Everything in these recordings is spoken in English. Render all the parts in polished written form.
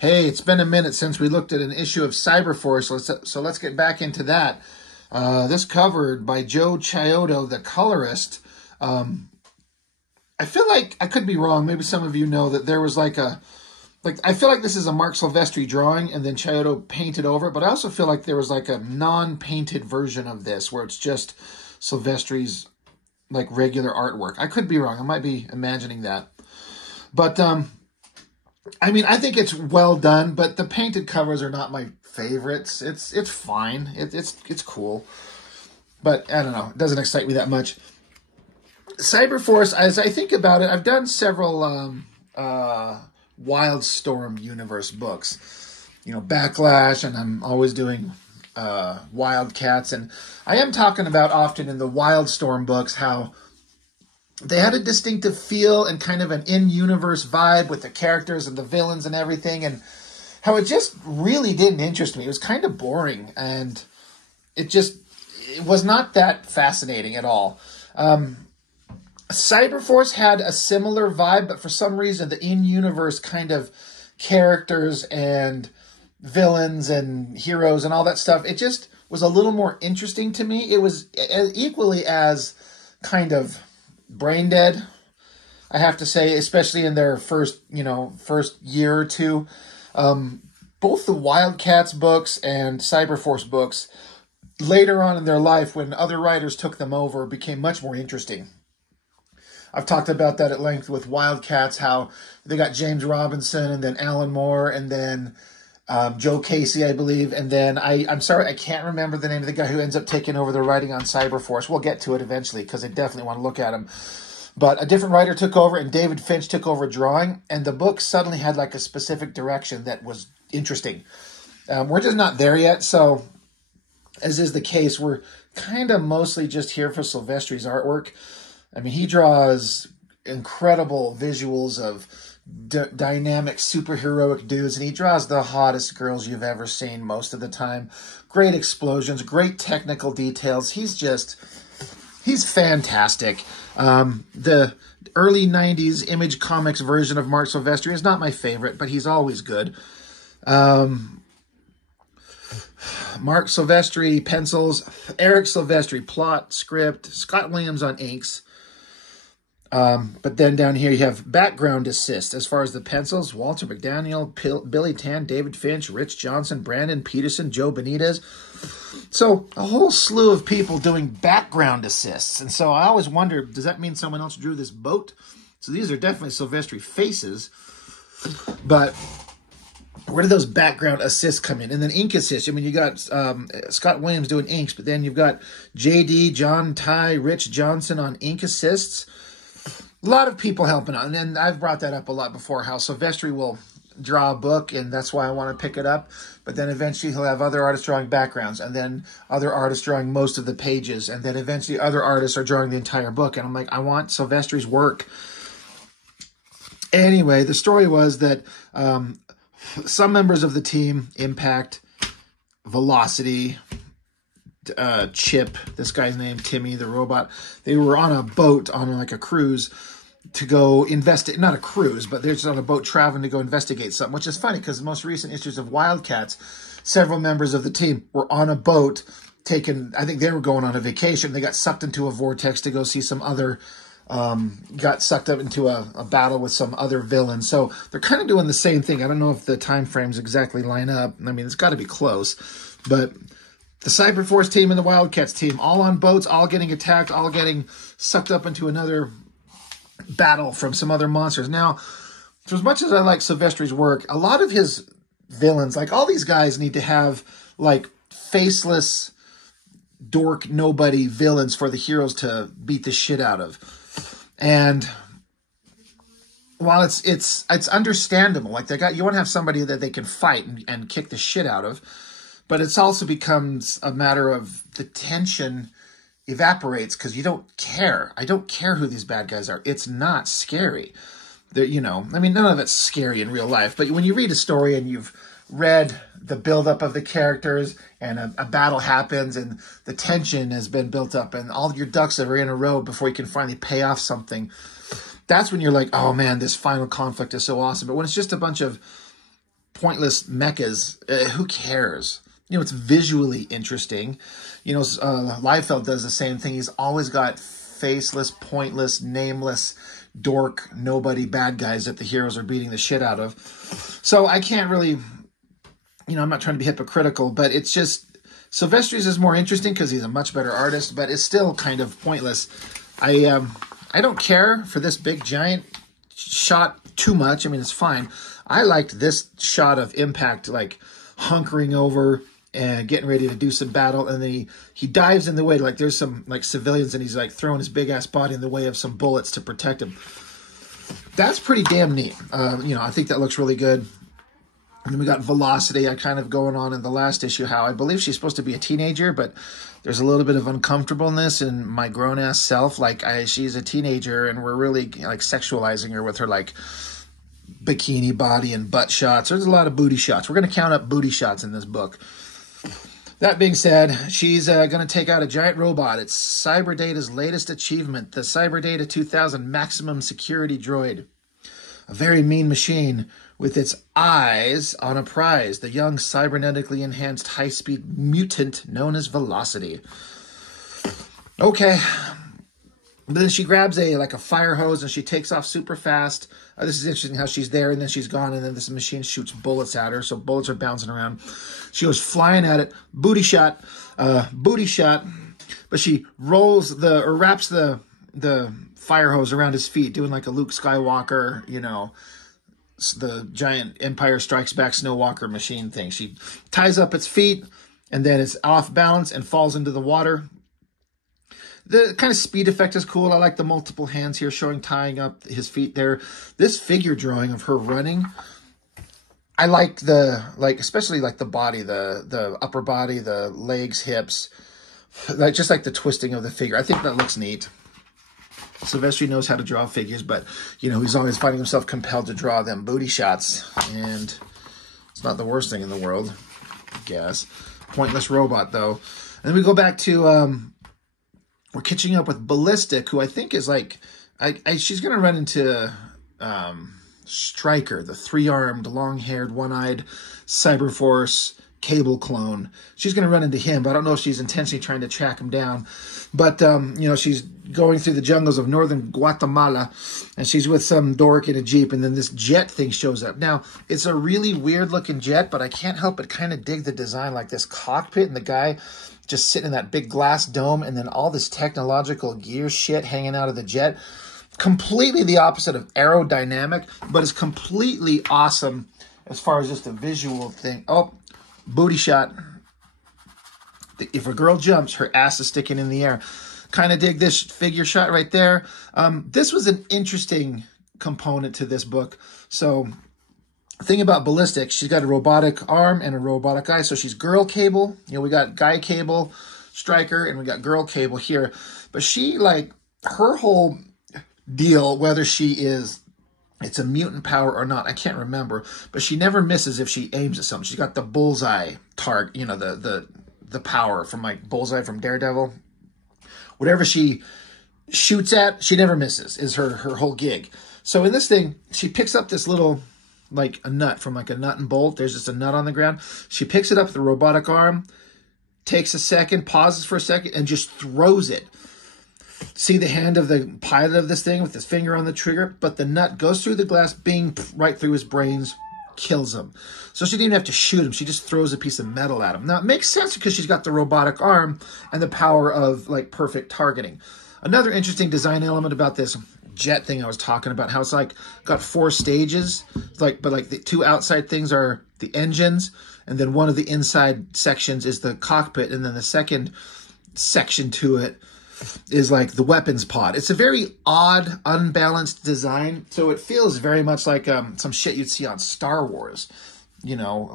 Hey, it's been a minute since we looked at an issue of Cyberforce, so let's get back into that. This covered by Joe Chiodo, the colorist. I feel like, I could be wrong, maybe some of you know that there was I feel like this is a Mark Silvestri drawing and then Chiodo painted over it, but I also feel like there was like a non-painted version of this where it's just Silvestri's like regular artwork. I could be wrong, I might be imagining that. But, I mean, I think it's well done, but the painted covers are not my favorites. It's fine. It's cool. But, I don't know. It doesn't excite me that much. Cyberforce, as I think about it, I've done several Wildstorm universe books. You know, Backlash, and I'm always doing Wildcats. And I am talking about often in the Wildstorm books how they had a distinctive feel and kind of an in-universe vibe with the characters and the villains and everything, and how it just really didn't interest me. It was kind of boring, and it was not that fascinating at all. Cyberforce had a similar vibe, but for some reason the in-universe kind of characters and villains and heroes and all that stuff, it just was a little more interesting to me. It was equally as kind of brain dead, I have to say, especially in their first year or two. Both the Wildcats books and Cyberforce books, later on in their life, when other writers took them over, became much more interesting. I've talked about that at length with Wildcats, how they got James Robinson and then Alan Moore and then Joe Casey, I believe. And then I'm sorry, I can't remember the name of the guy who ends up taking over the writing on Cyberforce. We'll get to it eventually because I definitely want to look at him. But a different writer took over and David Finch took over drawing. And the book suddenly had like a specific direction that was interesting. We're just not there yet. So as is the case, we're kind of mostly just here for Silvestri's artwork. I mean, he draws incredible visuals of dynamic superheroic dudes, and he draws the hottest girls you've ever seen most of the time. Great explosions, great technical details. He's fantastic. The early 90s Image Comics version of Mark Silvestri is not my favorite, but he's always good. Mark Silvestri pencils, Eric Silvestri plot, script, Scott Williams on inks. But then down here you have background assist. As far as the pencils, Walter McDaniel, Billy Tan, David Finch, Rich Johnson, Brandon Peterson, Joe Benitez. So a whole slew of people doing background assists. And so I always wonder, does that mean someone else drew this boat? So these are definitely Silvestri faces. But where do those background assists come in? And then ink assists. I mean, you got Scott Williams doing inks, but then you've got JD, John Ty, Rich Johnson on ink assists. A lot of people helping out, and I've brought that up a lot before, how Silvestri will draw a book, and that's why I want to pick it up, but then eventually he'll have other artists drawing backgrounds, and then other artists drawing most of the pages, and then eventually other artists are drawing the entire book, and I'm like, I want Silvestri's work. Anyway, the story was that some members of the team, Impact, Velocity, Chip, this guy's name, Timmy, the robot, they were on a boat on like a cruise to go investigate, not a cruise, but they're just on a boat traveling to go investigate something, which is funny because the most recent issues of Wildcats, several members of the team were on a boat taken, I think they were going on a vacation. They got sucked into a vortex to go see some other, got sucked up into a battle with some other villain. So they're kind of doing the same thing. I don't know if the time frames exactly line up. I mean, it's got to be close, but the Cyberforce team and the Wildcats team, all on boats, all getting attacked, all getting sucked up into another battle from some other monsters. Now, for as much as I like Silvestri's work, a lot of his villains, like all these guys need to have like faceless, dork, nobody villains for the heroes to beat the shit out of. And while it's understandable, like you want to have somebody that they can fight and kick the shit out of, but it's also becomes a matter of the tension evaporates because you don't care. I don't care who these bad guys are. It's not scary. I mean, none of it's scary in real life, but when you read a story and you've read the buildup of the characters and a battle happens and the tension has been built up and all your ducks are in a row before you can finally pay off something, that's when you're like, oh man, this final conflict is so awesome. But when it's just a bunch of pointless mechas. Who cares? You know, it's visually interesting. You know, Liefeld does the same thing. He's always got faceless, pointless, nameless, dork, nobody bad guys that the heroes are beating the shit out of. So I can't really, you know, I'm not trying to be hypocritical, but it's just, Silvestri's is more interesting because he's a much better artist, but it's still kind of pointless. I don't care for this big giant shot too much. I mean, it's fine. I liked this shot of Impact, like hunkering over and getting ready to do some battle, and then he dives in the way, like there's some like civilians, and he's like throwing his big ass body in the way of some bullets to protect him. That's pretty damn neat. You know, I think that looks really good. And then we got Velocity. I kind of going on in the last issue how I believe she's supposed to be a teenager, but there's a little bit of uncomfortableness in my grown ass self. Like she's a teenager, and we're really like sexualizing her with her like bikini body and butt shots. There's a lot of booty shots. We're going to count up booty shots in this book. That being said, she's going to take out a giant robot. It's Cyberdata's latest achievement, the Cyberdata 2000 Maximum Security Droid. A very mean machine with its eyes on a prize, the young cybernetically enhanced high-speed mutant known as Velocity. Okay. Then she grabs a fire hose and she takes off super fast. This is interesting how she's there and then she's gone, and then this machine shoots bullets at her, so bullets are bouncing around. She goes flying at it, booty shot, but she wraps the fire hose around his feet, doing like a Luke Skywalker, you know, the giant Empire Strikes Back Snowwalker machine thing. She ties up its feet, and then it's off balance and falls into the water. The kind of speed effect is cool. I like the multiple hands here showing tying up his feet there. This figure drawing of her running, I like especially like the body, the upper body, the legs, hips, just like the twisting of the figure. I think that looks neat. Silvestri knows how to draw figures, but, you know, he's always finding himself compelled to draw them booty shots, and it's not the worst thing in the world, I guess. Pointless robot, though. And then we go back to, we're catching up with Ballistic, who I think is like, she's going to run into Stryker, the three-armed, long-haired, one-eyed Cyberforce Cable clone. She's going to run into him, but I don't know if she's intentionally trying to track him down. But, you know, she's going through the jungles of northern Guatemala, and she's with some dork in a Jeep, and then this jet thing shows up. Now, it's a really weird-looking jet, but I can't help but kind of dig the design, like this cockpit and the guy just sitting in that big glass dome, and then all this technological gear shit hanging out of the jet. Completely the opposite of aerodynamic, but it's completely awesome as far as just a visual thing. Oh, booty shot. If a girl jumps, her ass is sticking in the air. Kind of dig this figure shot right there. This was an interesting component to this book. So, thing about Ballistic, she's got a robotic arm and a robotic eye. So she's Girl Cable. You know, we got Guy Cable, Stryker, and we got Girl Cable here. But she, like, her whole deal, whether it's a mutant power or not, I can't remember, but she never misses if she aims at something. She's got the bullseye target, you know, the power from like Bullseye from Daredevil. Whatever she shoots at, she never misses, is her whole gig. So in this thing, she picks up this little, like a nut from like a nut and bolt. There's just a nut on the ground. She picks it up with the robotic arm, takes a second, pauses for a second, and just throws it. See the hand of the pilot of this thing with his finger on the trigger, but the nut goes through the glass, bing, right through his brains, kills him. So she didn't even have to shoot him. She just throws a piece of metal at him. Now, it makes sense because she's got the robotic arm and the power of, like, perfect targeting. Another interesting design element about this jet thing I was talking about, how it's, like, got 4 stages, but, like, the 2 outside things are the engines, and then one of the inside sections is the cockpit, and then the second section to it is like the weapons pod. It's a very odd, unbalanced design, so it feels very much like some shit you'd see on Star Wars, you know,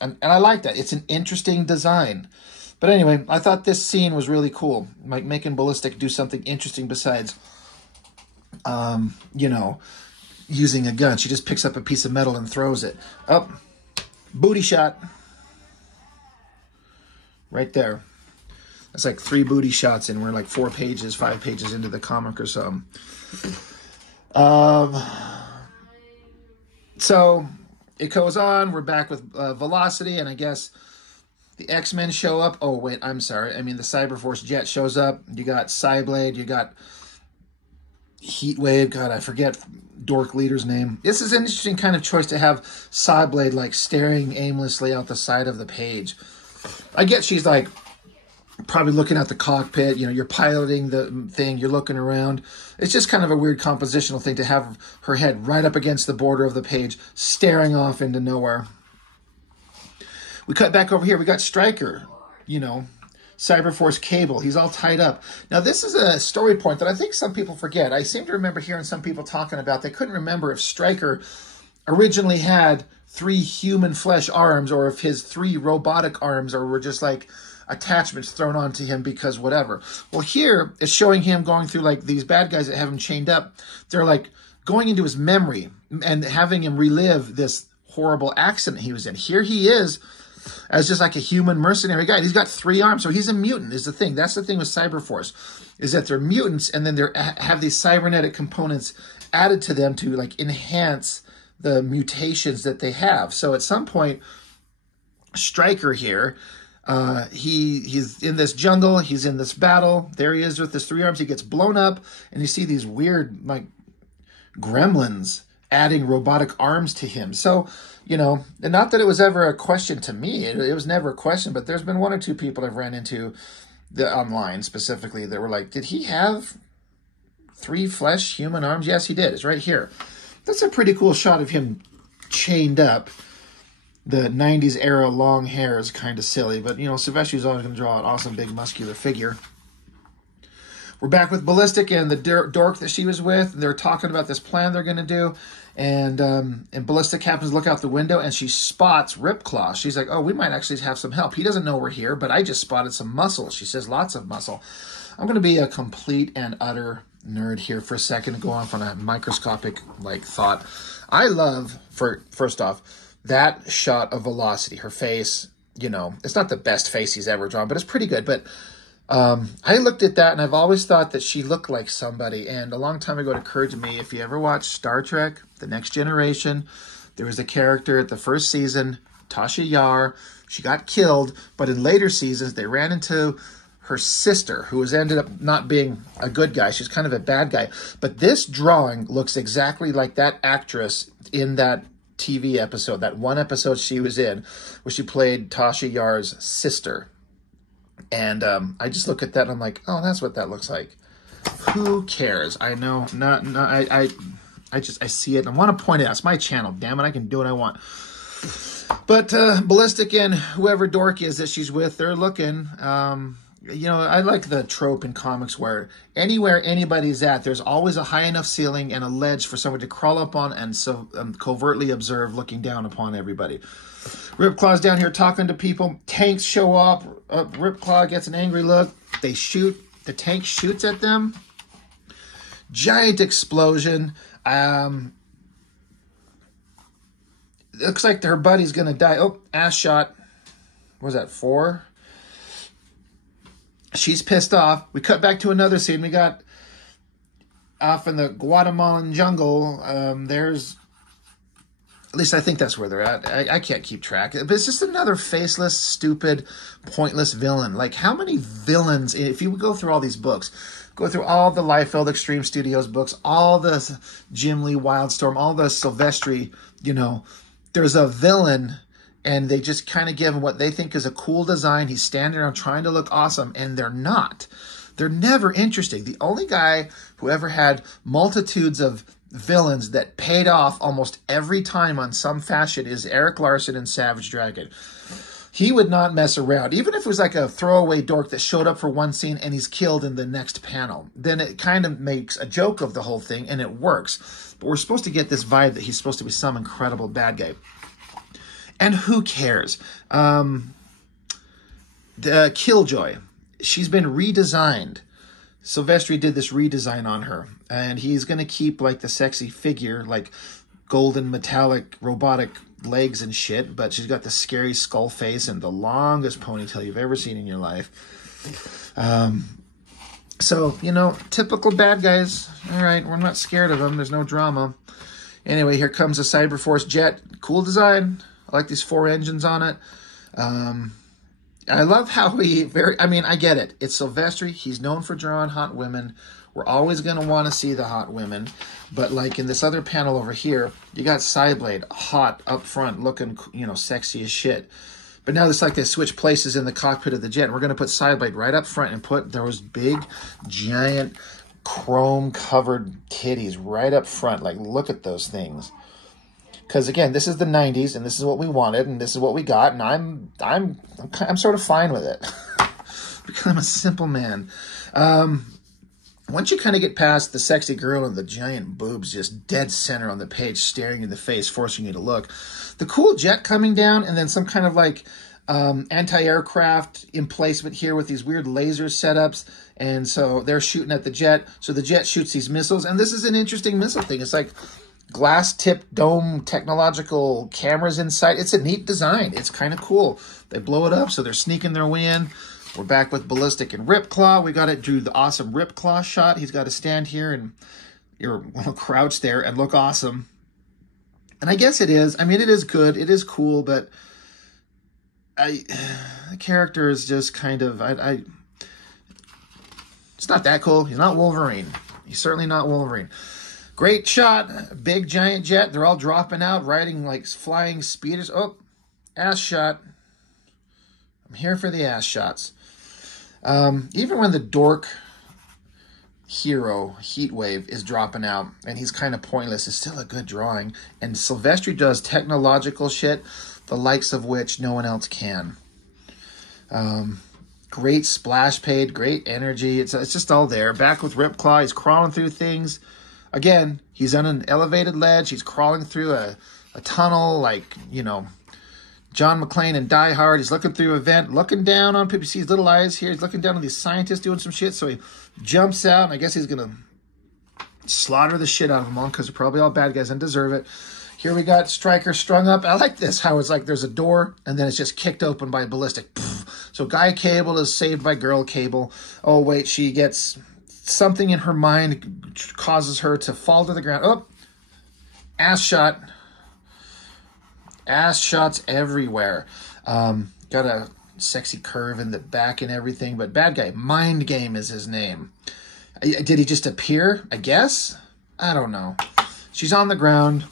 and I like that. It's an interesting design. But anyway, I thought this scene was really cool, like making Ballistic do something interesting besides, you know, using a gun. She just picks up a piece of metal and throws it. Oh, booty shot. Right there. That's like 3 booty shots, and we're like 4 pages, 5 pages into the comic or something. So it goes on. We're back with Velocity, and I guess the X-Men show up. Oh, wait, I'm sorry. I mean, the Cyberforce jet shows up. You got Cyblade. You got Heatwave. God, I forget Dork Leader's name. This is an interesting kind of choice to have Cyblade, like, staring aimlessly out the side of the page. I get she's, like, probably looking at the cockpit. You know, you're piloting the thing. You're looking around. It's just kind of a weird compositional thing to have her head right up against the border of the page, staring off into nowhere. We cut back over here. We got Stryker, you know, Cyberforce Cable. He's all tied up. Now, this is a story point that I think some people forget. I seem to remember hearing some people talking about they couldn't remember if Stryker originally had 3 human flesh arms or if his 3 robotic arms or were just like attachments thrown onto him because whatever. Well, here it's showing him going through like these bad guys that have him chained up. They're like going into his memory and having him relive this horrible accident he was in. Here he is as just like a human mercenary guy. He's got 3 arms, so he's a mutant is the thing. That's the thing with Cyberforce, is that they're mutants and then they have these cybernetic components added to them to like enhance the mutations that they have. So at some point, Stryker here, he's in this jungle, he's in this battle, there he is with his 3 arms, he gets blown up, and you see these weird like gremlins adding robotic arms to him. So, you know, and not that it was ever a question to me, it was never a question, but there's been 1 or 2 people I've ran into the online specifically that were like, did he have 3 flesh human arms? Yes, he did. It's right here. That's a pretty cool shot of him chained up. The 90s era long hair is kind of silly, but, you know, Silvestri's always going to draw an awesome big muscular figure. We're back with Ballistic and the dork that she was with. They're talking about this plan they're going to do, and Ballistic happens to look out the window, and she spots Ripclaw. She's like, oh, we might actually have some help. He doesn't know we're here, but I just spotted some muscle. She says, lots of muscle. I'm going to be a complete and utter nerd here for a second and go off on a microscopic like thought. I love, first off, that shot of Velocity, her face. You know, it's not the best face he's ever drawn, but it's pretty good. But I looked at that and I've always thought that she looked like somebody. And a long time ago it occurred to me, if you ever watched Star Trek, The Next Generation, there was a character at the first season, Tasha Yar. She got killed, but in later seasons they ran into her sister, who has ended up not being a good guy. She's kind of a bad guy. But this drawing looks exactly like that actress in that TV episode, that one episode she was in, where she played Tasha Yar's sister. And I just look at that and I'm like, oh, that's what that looks like. Who cares? I know, I see it and I want to point it out. It's my channel, damn it, I can do what I want. But Ballistic and whoever dork is that she's with, they're looking. You know, I like the trope in comics where anywhere anybody's at, there's always a high enough ceiling and a ledge for someone to crawl up on and so covertly observe, looking down upon everybody. Ripclaw's down here talking to people. Tanks show up. Ripclaw gets an angry look. They shoot. The tank shoots at them. Giant explosion. It looks like her buddy's going to die. Oh, ass shot. What was that, 4? She's pissed off. We cut back to another scene. We got off in the Guatemalan jungle. There's, at least I think that's where they're at. I can't keep track. But it's just another faceless, stupid, pointless villain. Like, how many villains, if you go through all these books, go through all the Liefeld Extreme Studios books, all the Jim Lee Wildstorm, all the Silvestri, you know, there's a villain and they just kind of give him what they think is a cool design. He's standing around trying to look awesome, and they're not. They're never interesting. The only guy who ever had multitudes of villains that paid off almost every time on some fashion is Eric Larson in Savage Dragon. He would not mess around. Even if it was like a throwaway dork that showed up for one scene and he's killed in the next panel, then it kind of makes a joke of the whole thing, and it works. But we're supposed to get this vibe that he's supposed to be some incredible bad guy. And who cares? The Killjoy, she's been redesigned. Silvestri did this redesign on her, and he's going to keep like the sexy figure, like golden metallic robotic legs and shit, but she's got the scary skull face and the longest ponytail you've ever seen in your life. So, you know, typical bad guys. All right, we're not scared of them. There's no drama. Anyway, here comes a Cyberforce jet. Cool design. I like these 4 engines on it. I love how I mean, I get it. It's Silvestri. He's known for drawing hot women. We're always going to want to see the hot women. But like in this other panel over here, you got Cyblade, hot up front, looking, you know, sexy as shit. But now it's like they switch places in the cockpit of the jet. We're going to put Cyblade right up front and put those big, giant, chrome-covered titties right up front. Like, look at those things. Because again, this is the '90s, and this is what we wanted, and this is what we got, and I'm sort of fine with it because I'm a simple man. Once you kind of get past the sexy girl and the giant boobs just dead center on the page, staring you in the face, forcing you to look, the cool jet coming down, and then some kind of like anti-aircraft emplacement here with these weird laser setups, and so they're shooting at the jet. So the jet shoots these missiles, and this is an interesting missile thing. It's like glass-tipped dome technological cameras inside. It's a neat design. It's kind of cool. They blow it up, so they're sneaking their way in. We're back with Ballistic and Ripclaw. We got to do the awesome Ripclaw shot. He's got to stand here and crouch there and look awesome. And I guess it is. I mean, it is good. It is cool, but the character is just kind of... it's not that cool. He's not Wolverine. He's certainly not Wolverine. Great shot. Big giant jet. They're all dropping out, riding like flying speeders. Oh, ass shot. I'm here for the ass shots. Even when the dork hero, Heatwave, is dropping out, and he's kind of pointless, it's still a good drawing. And Silvestri does technological shit, the likes of which no one else can. Great splash page, great energy. It's just all there. Back with Ripclaw. He's crawling through things. Again, he's on an elevated ledge. He's crawling through a tunnel like, you know, John McClane in Die Hard. He's looking through a vent, looking down on people. You see his little eyes here. He's looking down on these scientists doing some shit. So he jumps out, and I guess he's going to slaughter the shit out of them all because they're probably all bad guys and deserve it. Here we got Stryker strung up. I like this, how it's like there's a door, and then it's just kicked open by Ballistic. So Guy Cable is saved by Girl Cable. Oh, wait, she gets... something in her mind causes her to fall to the ground. Oh, ass shot. Ass shots everywhere. Got a sexy curve in the back and everything. But bad guy, Mind Game is his name. Did he just appear? I guess? I don't know. She's on the ground.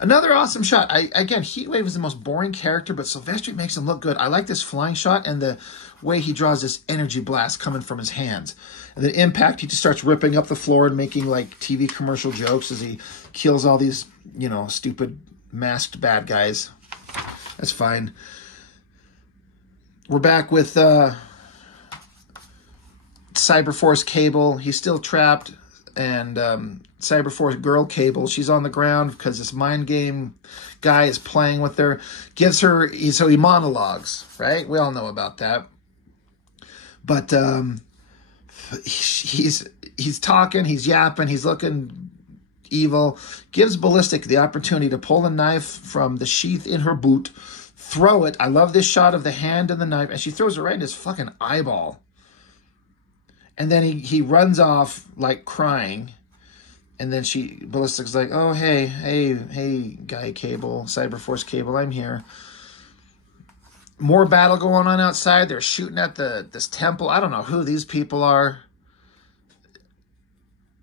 Another awesome shot. Again, Heatwave is the most boring character, but Silvestri makes him look good. I like this flying shot and the way he draws this energy blast coming from his hands. And the impact, he just starts ripping up the floor and making like TV commercial jokes as he kills all these, you know, stupid masked bad guys. That's fine. We're back with Cyberforce Cable. He's still trapped. And Cyberforce Girl Cable, she's on the ground because this Mind Game guy is playing with her. Gives her, so he monologues, right? We all know about that. But he's talking, he's yapping, he's looking evil. Gives Ballistic the opportunity to pull a knife from the sheath in her boot, throw it. I love this shot of the hand and the knife, and she throws it right in his fucking eyeball. And then he runs off like crying. And then Ballistic's like, oh, hey, Guy Cable, Cyberforce Cable, I'm here. More battle going on outside. They're shooting at this temple. I don't know who these people are.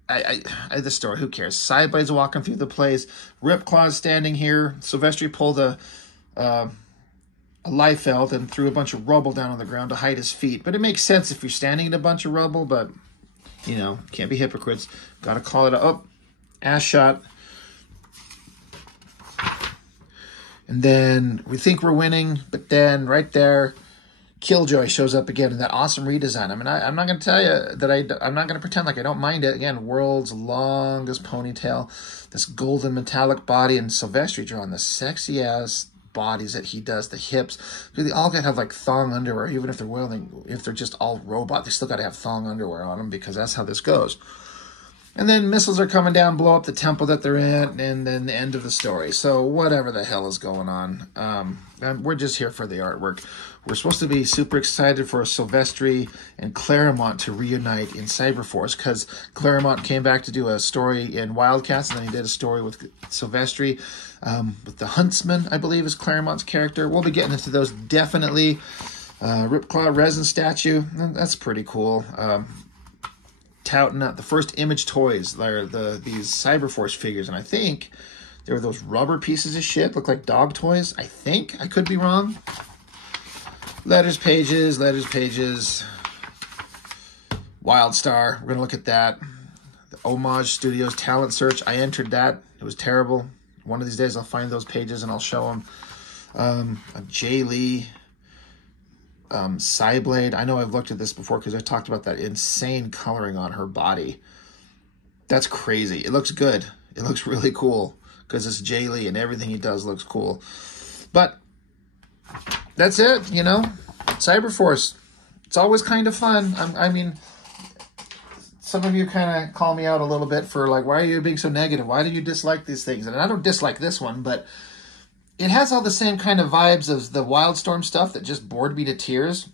The story, who cares? Sideblade's walking through the place. Ripclaw's standing here. Silvestri pulled a Liefeld and threw a bunch of rubble down on the ground to hide his feet. But it makes sense if you're standing in a bunch of rubble, but, you know, can't be hypocrites. Got to call it a... Oh, ass shot. And then we think we're winning, but then right there, Killjoy shows up again in that awesome redesign. I mean, I'm not going to tell you that I'm not going to pretend like I don't mind it. Again, world's longest ponytail, this golden metallic body, and Silvestri drawing the sexy-ass bodies that he does, the hips. They all gotta have like thong underwear, even if they're just all robot. They still gotta have thong underwear on them because that's how this goes. And then missiles are coming down, blow up the temple that they're in, and then the end of the story. So whatever the hell is going on. And we're just here for the artwork. We're supposed to be super excited for Silvestri and Claremont to reunite in Cyberforce, because Claremont came back to do a story in Wildcats, and then he did a story with Silvestri. With the Huntsman, I believe, is Claremont's character. We'll be getting into those definitely. Ripclaw resin statue, that's pretty cool. Touting out the first Image toys, they're these Cyberforce figures, and I think they were those rubber pieces of shit, look like dog toys. I think, I could be wrong. Letters pages. Wildstar, we're gonna look at that. The Homage Studios Talent Search, I entered that. It was terrible. One of these days I'll find those pages and I'll show them. A Jay Lee. Cyblade. I know I've looked at this before because I talked about that insane coloring on her body. That's crazy. It looks good. It looks really cool because it's Jay Lee and everything he does looks cool. But that's it, you know. Cyberforce. It's always kind of fun. I mean, some of you kind of call me out a little bit for like, why are you being so negative? Why do you dislike these things? And I don't dislike this one, but it has all the same kind of vibes as the Wildstorm stuff that just bored me to tears.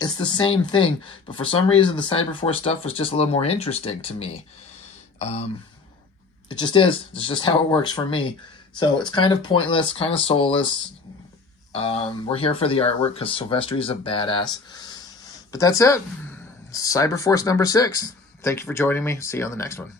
It's the same thing, but for some reason the Cyberforce stuff was just a little more interesting to me. It just is. It's just how it works for me. So it's kind of pointless, kind of soulless. We're here for the artwork because Silvestri's a badass. But that's it. Cyberforce number 6. Thank you for joining me. See you on the next one.